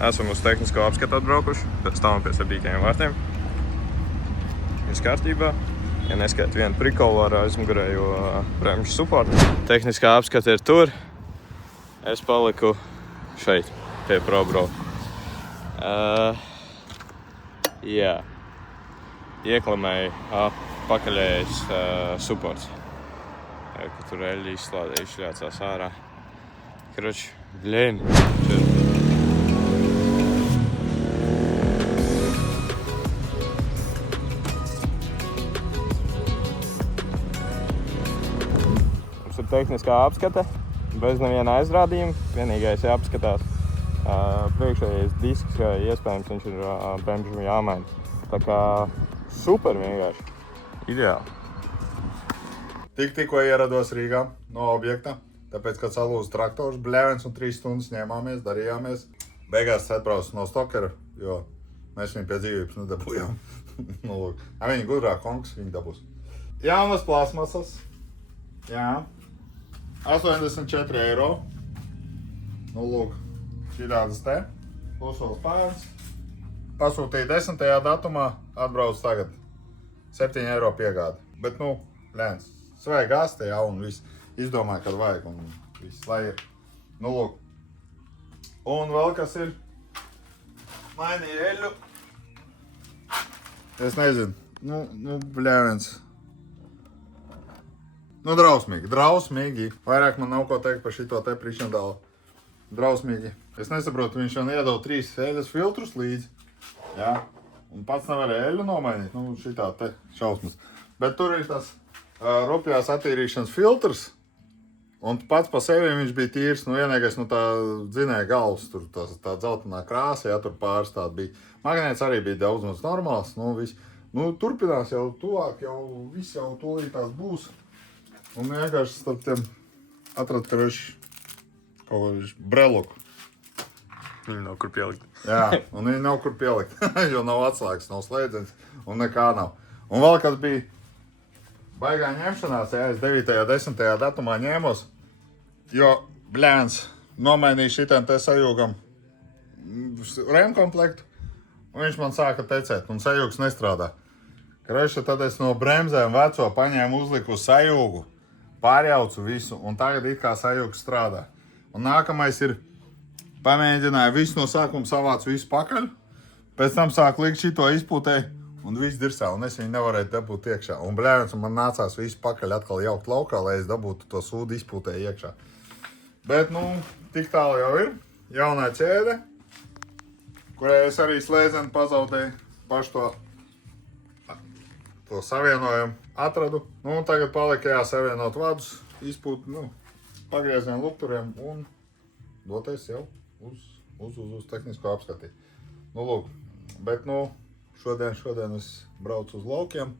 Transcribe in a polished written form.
Esam uz tehnisko apskatu atbraukuši, stāvam pie septītajiem vārtiem. Viss kārtībā. Ja neskait vienu prikolu ar aizmugurējo bremžu suportu. Tehniskā apskata ir tur. Es paliku šeit, pie ProBro. Jā. Ieklamēja pakaļējais suports. Kur tur eļļi izslādē izšļācās ārā. Kroči, bļēn. Mums ir tehniskā apskate, bez neviena aizrādījuma. Vienīgais jāapskatās priekšējais disks, iespējams viņš ir bremžu jāmaina. Tā kā super vienkārši. Ideāli. Tikko ierados Rīgā no objekta, tāpēc, kad salūza traktors, bļēvens un 3 stundas ņēmāmies, darījāmies. Beigās atbraucu no Stokera, jo mēs viņu pie dzīvības nedabūjām. Nu, lūk. Viņi gudrā kongs, viņi dabūs. Jaunas plasmasas. Jā. 84 eiro. Nu, lūk. Šīdādas te. Klusos pērns. Pasūtīja 10. datumā, atbrauc tagad. 7 eiro piegādi. Bet, nu, lēns. Svai gāste, jā, un viss izdomāja, kad vajag, un viss, lai ir. Nu, lūk. Un vēl kas ir? Mainīja eļļu. Es nezinu. Nu, bļēvens. Nu, drausmīgi. Vairāk man nav ko teikt par šito te priekšņadalu. Drausmīgi. Es nesaprotu, viņš man iedod 3 eļas filtrus līdzi. Jā. Un pats nevarēja eļļu nomainīt. Nu, šitā te šausmas. Bet tur ir tas rupjās attīrīšanas filtrs, un pats pa sevi viņš bija tīrs, nu vienīgais, nu tā dzinēja galvas, tur tā dzeltenā krāsa, jā, tur pāris tāda bija. Magnēts arī bija daudz mums normāls, nu viss. Nu, turpinās jau tuvāk, jau viss jau tūlītās būs. Un vienkārši starp tiem atrad, ka viņš kaut kāds breluku. Viņu nav kur pielikt. Jā, un viņi nav kur pielikt, jo nav atslēgas, nav slēdzens, un nekā nav. Un vēl kas bija baigā ņemšanās, jā, es 9. 10. datumā ņēmos, jo, bļēns, nomainīju šitiem te sajūgam remkomplektu, un viņš man sāka tecēt, un sajūgs nestrādā. Kreši, tad es no bremzēm veco paņēmu, uzliku uz sajūgu, pārjaucu visu, un tagad it kā sajūgs strādā. Un nākamais ir, pamēģināju visu no sākuma savāc visu pakaļ, pēc tam sāku likt šito izpūtēju, un viss dirsā, un es viņu nevarēju dabūt iekšā. Un bļēvens, man nācās visu pakaļ atkal jaukt laukā, lai es dabūtu to sūdu izpūtēju iekšā. Bet, nu, tik tālu jau ir. Jaunā ķēde, kurai es arī slēdzenu pazaudēju, pašu to savienojumu atradu. Nu, un tagad palika jāsavienot vadus, izpūt, nu, pagriezienu lukturiem un doties jau uz tehnisko apskati. Nu, lūk, bet, nu, Šodien es braucu uz laukiem.